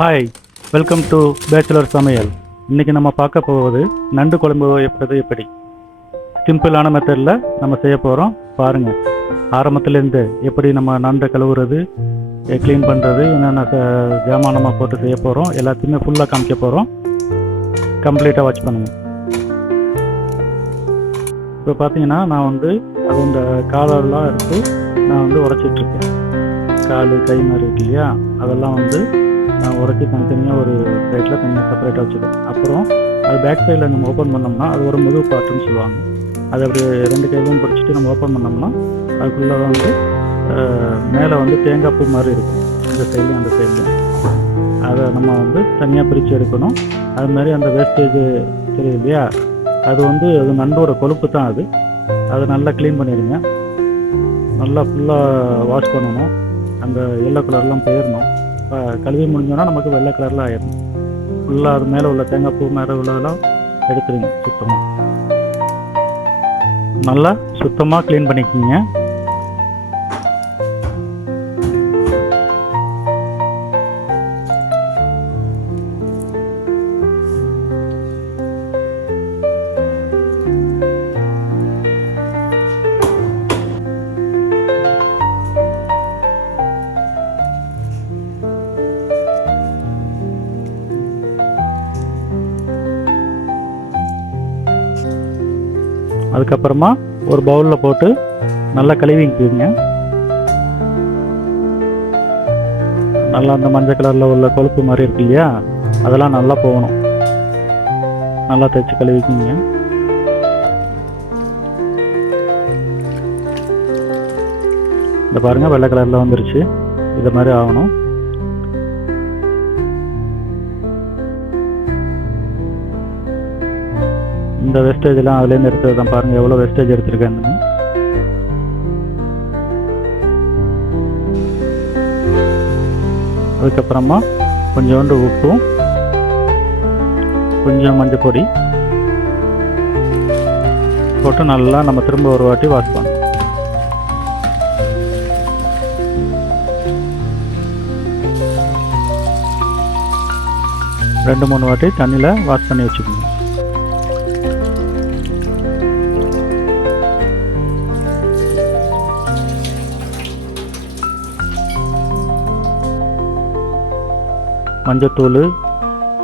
Hi, welcome to bachelor சமையல். இன்றைக்கி நம்ம பார்க்க போவது நண்டு குழம்பு வைப்பது எப்படி. சிம்பிளான மெத்தடில் நம்ம செய்ய போகிறோம். பாருங்கள், ஆரம்பத்துலேருந்து எப்படி நம்ம நண்டை கழுவுறது, க்ளீன் பண்ணுறது, என்னென்ன ஜாமான் நம்ம போட்டு செய்ய போகிறோம் எல்லாத்தையுமே ஃபுல்லாக காமிக்க போகிறோம். கம்ப்ளீட்டாக வாட்ச் பண்ணுங்கள். இப்போ பார்த்தீங்கன்னா நான் அது இந்த காலெல்லாம் எடுத்து நான் உடச்சிட்ருக்கேன். கால் கை மாதிரி இருக்கு இல்லையா, அதெல்லாம் நான் உடச்சி தனித்தனியாக ஒரு பிளேட்டில் தனியாக செப்பரேட்டாக வச்சுக்கேன். அப்புறம் அது பேக் சைடில் நம்ம ஓப்பன் பண்ணோம்னா அது ஒரு முதுகு பாட்டுன்னு சொல்லுவாங்க. அதை அப்படி ரெண்டு கையிலையும் பிடிச்சிட்டு நம்ம ஓப்பன் பண்ணோம்னா அதுக்குள்ளே மேலே தேங்காய் பூ மாதிரி இருக்கும். இந்த சைட்லையும் அந்த சைட்லையும் அதை நம்ம தனியாக பிரித்து எடுக்கணும். அது மாதிரி அந்த வேஸ்டேஜ் தெரியும் இல்லையா, அது அது நண்டோட கொழுப்பு தான். அதை நல்லா க்ளீன் பண்ணிடுங்க. நல்லா ஃபுல்லாக வாஷ் பண்ணணும். அந்த எல்லோ கலர்லாம் போயிடணும். கழுவி முடிஞ்சோன்னா நமக்கு வெள்ளை கலரில் ஆயிடணும். ஃபுல்லாக அது மேலே உள்ள தேங்காய் பூ மேலே உள்ளதெல்லாம் எடுத்துருங்க. நல்லா சுத்தமாக க்ளீன் பண்ணிக்கோங்க. அதுக்கப்புறமா ஒரு பவுலில் போட்டு நல்லா கழுவிக்குங்க. நல்லா அந்த மஞ்சள் கலரில் உள்ள கொழுப்பு மாதிரி இருக்கு இல்லையா, அதெல்லாம் நல்லா போகணும். நல்லா தேய்ச்சி கழுவிக்குங்க. இந்த பாருங்கள், வெள்ளை கலரில் வந்துருச்சு. இது மாதிரி ஆகணும். இந்த வேஸ்டேஜெலாம் அதுலேருந்து எடுத்தது தான். பாருங்கள் எவ்வளோ வேஸ்டேஜ் எடுத்துருக்கேன்னு. அதுக்கப்புறமா கொஞ்சோண்டு உப்பும் கொஞ்சம் மஞ்சள் பொடி போட்டு நல்லா நம்ம திரும்ப ஒரு வாட்டி வாஷ் பண்ணணும். ரெண்டு மூணு வாட்டி தண்ணியில் வாஷ் பண்ணி வச்சுக்கணும். மஞ்சத்தூள்,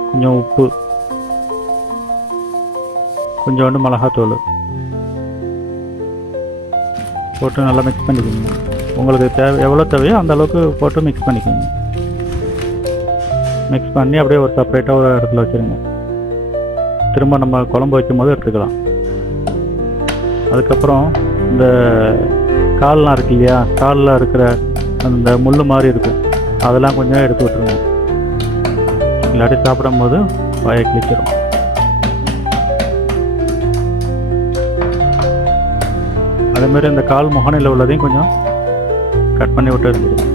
கொஞ்சம் உப்பு, கொஞ்சோண்டு மிளகாத்தூள் போட்டு நல்லா மிக்ஸ் பண்ணிக்கோங்க. உங்களுக்கு எவ்வளோ தேவையோ அந்த அளவுக்கு போட்டு மிக்ஸ் பண்ணிக்கோங்க. மிக்ஸ் பண்ணி அப்படியே ஒரு செப்பரேட்டாக ஒரு இடத்துல வச்சுருங்க. திரும்ப நம்ம குழம்பு வைக்கும் போது எடுத்துக்கலாம். அதுக்கப்புறம் இந்த கால்லாம் இருக்கு இல்லையா, காலில் இருக்கிற அந்த முள் மாதிரி இருக்கும், அதெல்லாம் கொஞ்சம் எடுத்து விட்டுருங்க. இல்லாட்டி சாப்பிடும் போது வாயை கிழிச்சிடும். அதேமாரி இந்த கால் முகனையில் உள்ளதையும் கொஞ்சம் கட் பண்ணி விட்டு இருந்துடும்.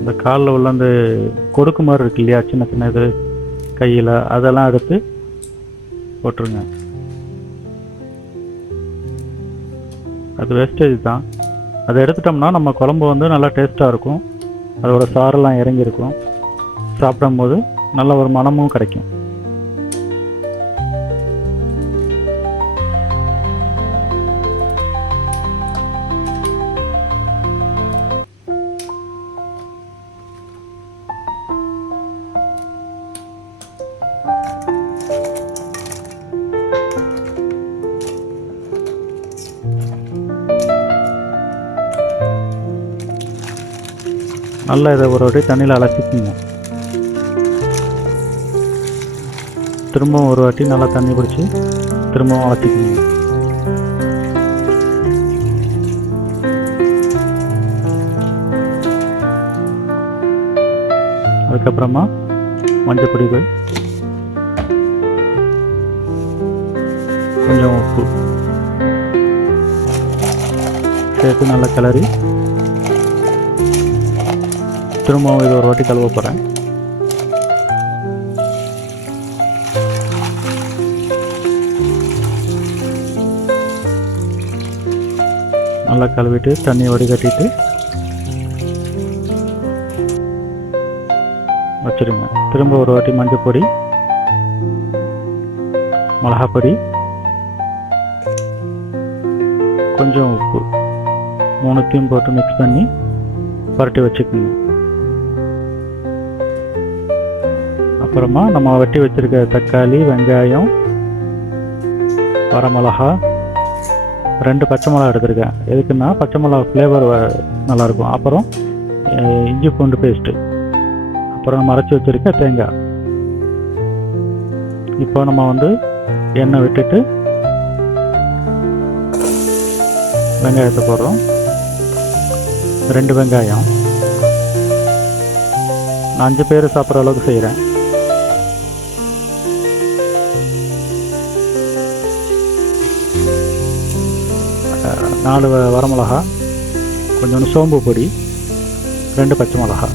இந்த காலில் உள்ள அந்த கொடுக்கு மாதிரி இருக்கு இல்லையா, சின்ன சின்ன இது கையில், அதெல்லாம் எடுத்து போட்டுருங்க. அது வேஸ்டேஜ் தான். அதை எடுத்துட்டோம்னா நம்ம குழம்பு நல்லா டேஸ்ட்டாக இருக்கும். அதோட சாரெல்லாம் இறங்கியிருக்கும். சாப்பிடும் போது நல்ல ஒரு மணமும் கிடைக்கும். நல்லா இதை ஒரு வாட்டி தண்ணியில் அலசிக்குங்க. திரும்பவும் ஒரு வாட்டி நல்லா தண்ணி பிடிச்சி திரும்பவும் அலசிக்குங்க. அதுக்கப்புறமா மஞ்சள் பொடி, கொஞ்சம் உப்பு சேர்த்து நல்லா கிளறி திரும்பவும் இது ஒரு வாட்டி கழுவ போகிறேன். நல்லா கழுவிட்டு தண்ணி வடிகட்டிட்டு வச்சுருங்க. திரும்ப ஒரு வாட்டி மஞ்சள் பொடி, மிளகாப்பொடி, கொஞ்சம் உப்பு, மூணுத்தையும் போட்டு மிக்ஸ் பண்ணி பரட்டி வச்சுக்கோங்க. அப்புறமா நம்ம வெட்டி வச்சுருக்க தக்காளி, வெங்காயம், வரமிளகா, 2 பச்சை மிளகா எடுத்துருக்கேன். எதுக்குன்னா பச்சை மிளகா ஃப்ளேவர் நல்லாயிருக்கும். அப்புறம் இஞ்சி பூண்டு பேஸ்ட்டு, அப்புறம் நம்ம அரைச்சி வச்சுருக்க தேங்காய். இப்போ நம்ம எண்ணெய் விட்டுட்டு வெங்காயத்தை போடுறோம். 2 வெங்காயம். நான் 5 பேர் சாப்பிட்ற அளவுக்கு செய்கிறேன். நாலு வரமிளகா, கொஞ்சோண்டு சோம்பு பொடி, 2 பச்சை மிளகா.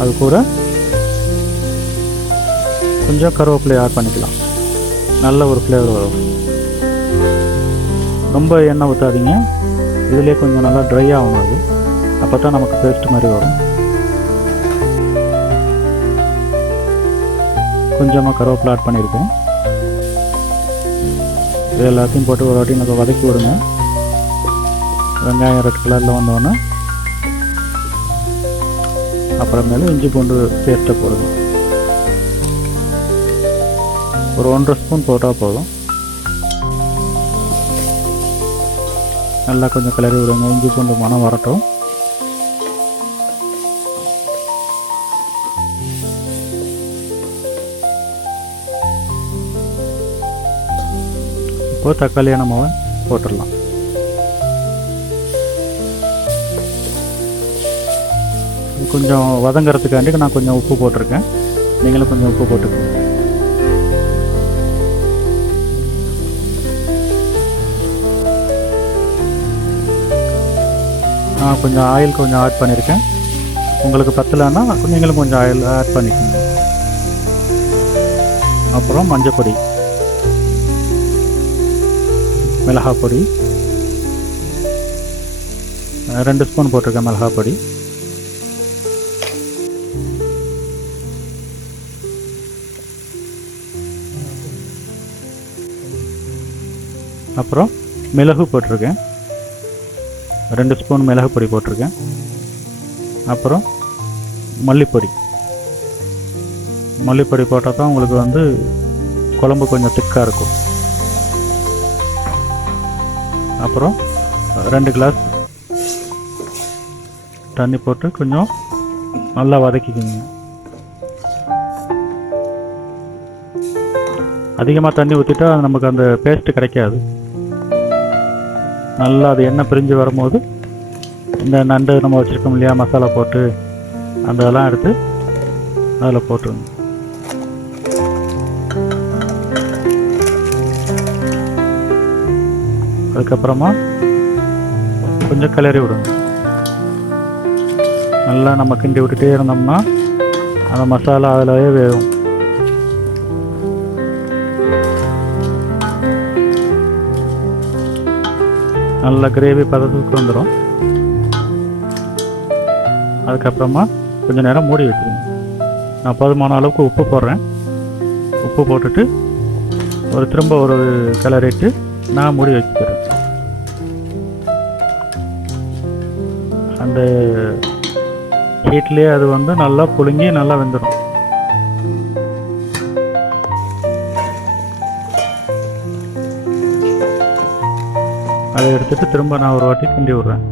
அது கூட கொஞ்சம் கருவேப்பிலை ஆட் பண்ணிக்கலாம். நல்ல ஒரு ஃப்ளேவர் வரும். ரொம்ப எண்ணெய் ஊற்றாதீங்க, இதுலேயே கொஞ்சம் நல்லா ட்ரை ஆகணும். அது அப்போ தான் நமக்கு பேஸ்ட் மாதிரி வரும். கொஞ்சமாக கருவேப்பிலை ஆட் பண்ணியிருக்கேன். இது எல்லாத்தையும் போட்டு ஒரு வாட்டி நம்ம வதக்கி விடுங்க. வெங்காயம் ரெட் கலரில் வந்தோடனே அப்புறமேல இஞ்சி பூண்டு பேஸ்ட்டை போடுங்க. ஒரு 1.5 ஸ்பூன் போட்டால் போதும். நல்லா கொஞ்சம் கிளறி விடுங்க. இஞ்சி பூண்டு மணம் வரட்டும். இப்போ தக்காளியை நம்ம போட்டுடலாம். கொஞ்சம் வதங்கிறதுக்காண்டி நான் கொஞ்சம் உப்பு போட்டிருக்கேன். நீங்களும் கொஞ்சம் உப்பு போட்டுக்கோங்க. நான் கொஞ்சம் ஆயில் கொஞ்சம் ஆட் பண்ணியிருக்கேன். உங்களுக்கு பத்தலைன்னா நீங்களும் கொஞ்சம் ஆயில் ஆட் பண்ணிக்கோங்க. அப்புறம் மஞ்சள் பொடி, மிளகாய் பொடி, 2 ஸ்பூன் போட்டிருக்கேன் மிளகாய் பொடி. அப்புறம் மிளகு போட்டிருக்கேன். 2 ஸ்பூன் மிளகு பொடி போட்டிருக்கேன். அப்புறம் மல்லிப்பொடி. மல்லிப்பொடி போட்டால் தான் உங்களுக்கு குழம்பு கொஞ்சம் திக்காக இருக்கும். அப்புறம் 2 கிளாஸ் தண்ணி போட்டு கொஞ்சம் நல்லா வதக்கிக்கோங்க. அதிகமாக தண்ணி ஊற்றிட்டா நமக்கு அந்த பேஸ்ட்டு கிடைக்காது. நல்லா அது எண்ணெய் பிரிஞ்சு வரும்போது இந்த நண்டு நம்ம வச்சுருக்கோம் இல்லையா, மசாலா போட்டு அந்த இதெல்லாம் எடுத்து அதில் போட்டுருங்க. அதுக்கப்புறமா கொஞ்சம் கிளறி விடுங்க. நல்லா நம்ம கிண்டி விட்டுட்டே இருந்தோம்னா அந்த மசாலா அதிலவே வேகும். நல்ல கிரேவி பதத்துக்கு வந்துடும். அதுக்கப்புறமா கொஞ்சம் நேரம் மூடி வச்சுருங்க. நான் போதுமான அளவுக்கு உப்பு போடுறேன். உப்பு போட்டுட்டு திரும்ப ஒரு கிளறிட்டு நான் மூடி வச்சுக்கிறேன். அந்த ஹீட்லேயே அது நல்லா புழுங்கி நல்லா வெந்துடும். அதை எடுத்துட்டு திரும்ப நான் ஒரு வாட்டி கிண்டி விடுறேன்.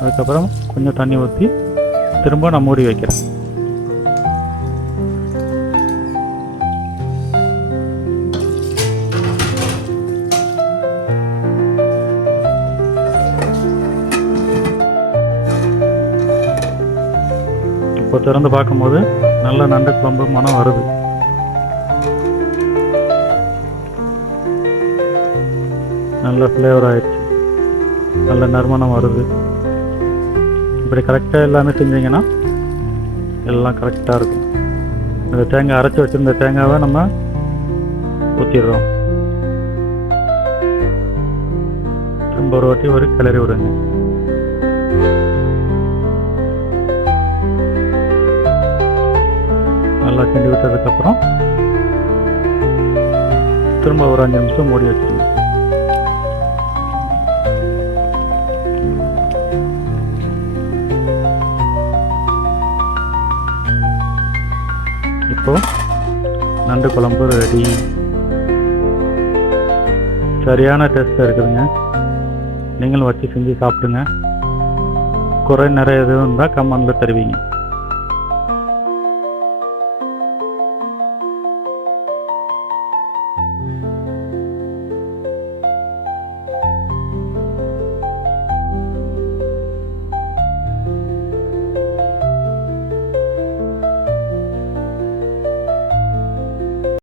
அதுக்கப்புறம் கொஞ்சம் தண்ணி ஊற்றி திரும்ப நான் மூடி வைக்கிறேன். இப்போ திறந்து பார்க்கும்போது நல்ல நண்டு குழம்பு மனம் வருது. நல்ல ஃப்ளேவர் ஆயிடுச்சு. நல்ல நறுமணம் வருது. இப்படி கரெக்டாக எல்லாமே செஞ்சீங்கன்னா எல்லாம் கரெக்டாக இருக்கும். இந்த தேங்காய் அரைச்சி வச்சுருந்த தேங்காவை நம்ம ஊற்றிடுறோம். திரும்ப ஒரு வாட்டி ஒரு கிளறி விடுங்க. நல்லா கிண்டி விட்டதுக்கப்புறம் திரும்ப ஒரு 5 நிமிஷம் மூடி வச்சுருங்க. இப்போ நண்டு குழம்பு ரெடி. சரியான டேஸ்ட்டாக இருக்குதுங்க. நீங்களும் வச்சு செஞ்சு சாப்பிடுங்க. குறை நிறைய எதுவும் இருந்தால் கமெண்டில் தெரிவிங்க.